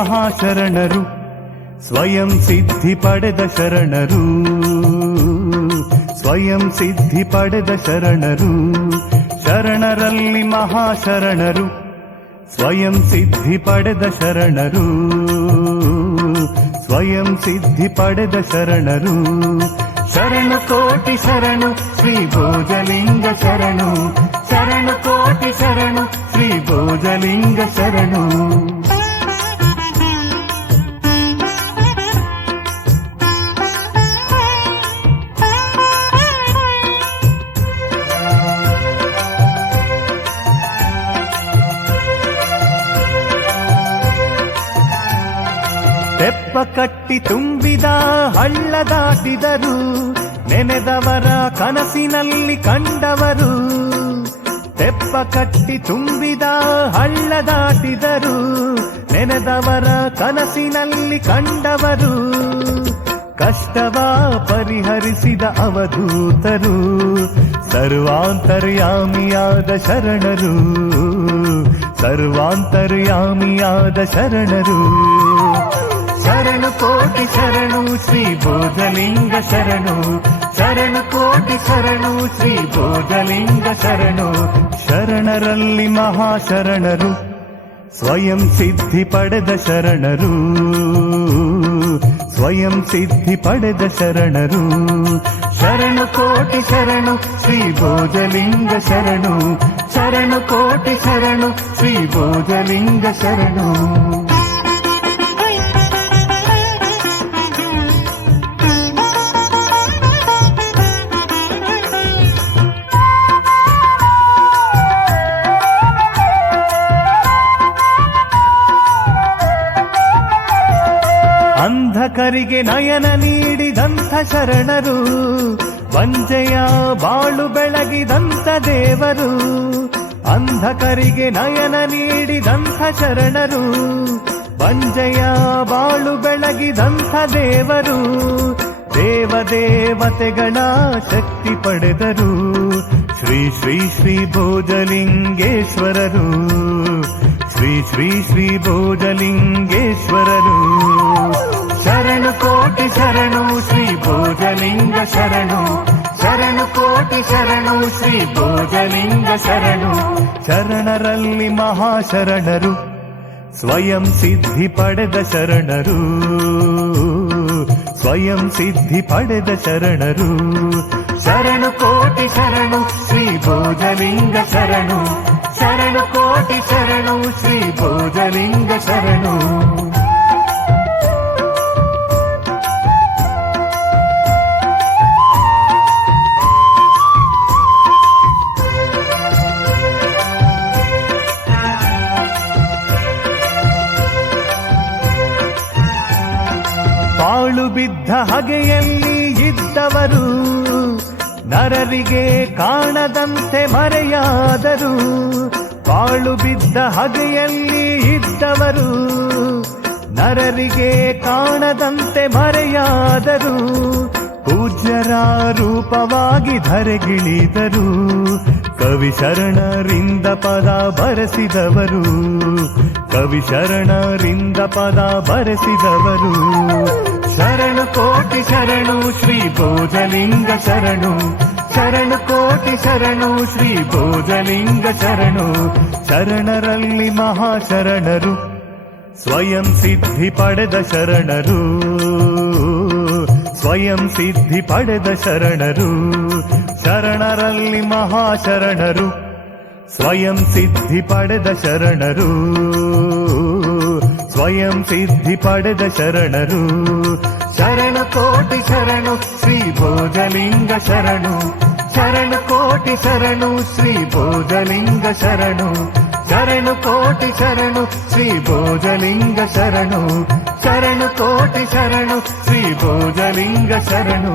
ಮಹಾಶರಣರು ಸ್ವಯಂ ಸಿದ್ಧಿ ಪಡೆದ ಶರಣರು. ಸ್ವಯಂ ಸಿದ್ಧಿ ಪಡೆದ ಶರಣರು, ಶರಣರಲ್ಲಿ ಮಹಾಶರಣರು. ಸ್ವಯಂ ಸಿದ್ಧಿ ಪಡೆದ ಶರಣರು. ಸ್ವಯಂ ಸಿದ್ಧಿ ಪಡೆದ ಶರಣರು. ಶರಣು ಕೋಟಿ ಶರಣು, ಶ್ರೀ ಭೋಜಲಿಂಗ ಶರಣು. ಶರಣು ಕೋಟಿ ಶರಣು, ಶ್ರೀ ಭೋಜಲಿಂಗ ಶರಣು. ತೆಪ್ಪ ಕಟ್ಟಿ ತುಂಬಿದ ಹಳ್ಳ ದಾಟಿದರು. ನೆನೆದವರ ಕನಸಿನಲ್ಲಿ ಕಂಡವರು. ತೆಪ್ಪ ಕಟ್ಟಿ ತುಂಬಿದ ಹಳ್ಳ ದಾಟಿದರು. ನೆನೆದವರ ಕನಸಿನಲ್ಲಿ ಕಂಡವರು. ಕಷ್ಟವ ಪರಿಹರಿಸಿದ ಅವಧೂತರು. ಸರ್ವಾಂತರ್ಯಾಮಿಯಾದ ಶರಣರು. ಸರ್ವಾಂತರ್ಯಾಮಿಯಾದ ಶರಣರು. ಶರಣು ಕೋಟಿ ಶರಣು ಶ್ರೀ ಭೋಜಲಿಂಗ ಶರಣು. ಶರಣು ಕೋಟಿ ಶರಣು ಶ್ರೀ ಭೋಜಲಿಂಗ ಶರಣು. ಶರಣರಲ್ಲಿ ಮಹಾಶರಣರು, ಸ್ವಯಂ ಸಿದ್ಧಿ ಪಡೆದ ಶರಣರು. ಸ್ವಯಂ ಸಿದ್ಧಿ ಪಡೆದ ಶರಣರು. ಶರಣು ಕೋಟಿ ಶರಣು ಶ್ರೀ ಬೋಧಲಿಂಗ ಶರಣು. ಶರಣು ಕೋಟಿ ಶರಣು ಶ್ರೀ ಬೋಧಲಿಂಗ ಶರಣು. ಅಂಧಕರಿಗೆ ನಯನ ನೀಡಿದಂಥ ಶರಣರು ವಂಜೆಯ ಬಾಳು ಬೆಳಗಿದಂಥ ದೇವರು, ಅಂಧಕರಿಗೆ ನಯನ ನೀಡಿದಂಥ ಶರಣರು ವಂಜೆಯ ಬಾಳು ಬೆಳಗಿದಂಥ ದೇವರು ದೇವ ದೇವತೆಗಳ ಶಕ್ತಿ ಪಡೆದರು. ಶ್ರೀ ಶ್ರೀ ಶ್ರೀ ಭೋಜಲಿಂಗೇಶ್ವರರು, ಶ್ರೀ ಶ್ರೀ ಶ್ರೀ ಭೋಜಲಿಂಗೇಶ್ವರರು. ಶರಣು ಕೋಟಿ ಶರಣು ಶ್ರೀ ಭೋಜಲಿಂಗ ಶರಣು ಶರಣು ಕೋಟಿ ಶರಣು ಶ್ರೀ ಭೋಜಲಿಂಗ ಶರಣು ಶರಣರಲ್ಲಿ ಮಹಾಶರಣರು ಸ್ವಯಂ ಸಿದ್ಧಿ ಪಡೆದ ಶರಣರು ಸ್ವಯಂ ಸಿದ್ಧಿ ಪಡೆದ ಶರಣರು ಶರಣು ಕೋಟಿ ಶರಣು ಶ್ರೀ ಭೋಜಲಿಂಗ ಶರಣು ಶರಣು ಕೋಟಿ ಶರಣು ಶ್ರೀ ಭೋಜಲಿಂಗ ಶರಣು ಪಾಳು ಬಿದ್ದ ಹಗೆಯಲ್ಲಿ ಇದ್ದವರು, ನರರಿಗೆ ಕಾಣದಂತೆ ಮರೆಯಾದರು ಪಾಳು ಬಿದ್ದ ಹಗೆಯಲ್ಲಿ ಇದ್ದವರು, ನರರಿಗೆ ಕಾಣದಂತೆ ಮರೆಯಾದರು, ಪೂಜ್ಯರ ರೂಪವಾಗಿ ಧರೆಗಿಳಿದರು, ಕವಿ ಶರಣರಿಂದ ಪದ ಬರೆಸಿದವರು, ಕವಿ ಶರಣರಿಂದ ಪದ ಬರೆಸಿದವರು. ಶರಣು, ಕೋಟಿ ಶರಣು, ಶ್ರೀ ಬೋಧಲಿಂಗ ಶರಣು. ಶರಣು, ಕೋಟಿ ಶರಣು, ಶ್ರೀ ಬೋಧಲಿಂಗ ಶರಣು. ಶರಣರಲ್ಲಿ ಮಹಾ ಶರಣರು ಸ್ವಯಂ ಸಿದ್ಧಿ ಪಡೆದ ಶರಣರು. ಸ್ವಯಂ ಸಿದ್ಧಿ ಪಡೆದ ಶರಣರು. ಶರಣರಲ್ಲಿ ಮಹಾ ಶರಣರು ಸ್ವಯಂ ಸಿದ್ಧಿ ಪಡೆದ ಶರಣರು. ಸ್ವಯಂ ಸಿದ್ಧಿ ಪಡೆದ ಶರಣರು. ಶರಣು ಕೋಟಿ ಶರಣು ಶ್ರೀ ಭೋಜಲಿಂಗ ಶರಣು ಶರಣು ಕೋಟಿ ಶರಣು ಶ್ರೀ ಭೋಜಲಿಂಗ ಶರಣು ಶರಣು ಕೋಟಿ ಶರಣು ಶ್ರೀ ಭೋಜಲಿಂಗ ಶರಣು ಶರಣು ಕೋಟಿ ಶರಣು ಶ್ರೀ ಭೋಜಲಿಂಗ ಶರಣು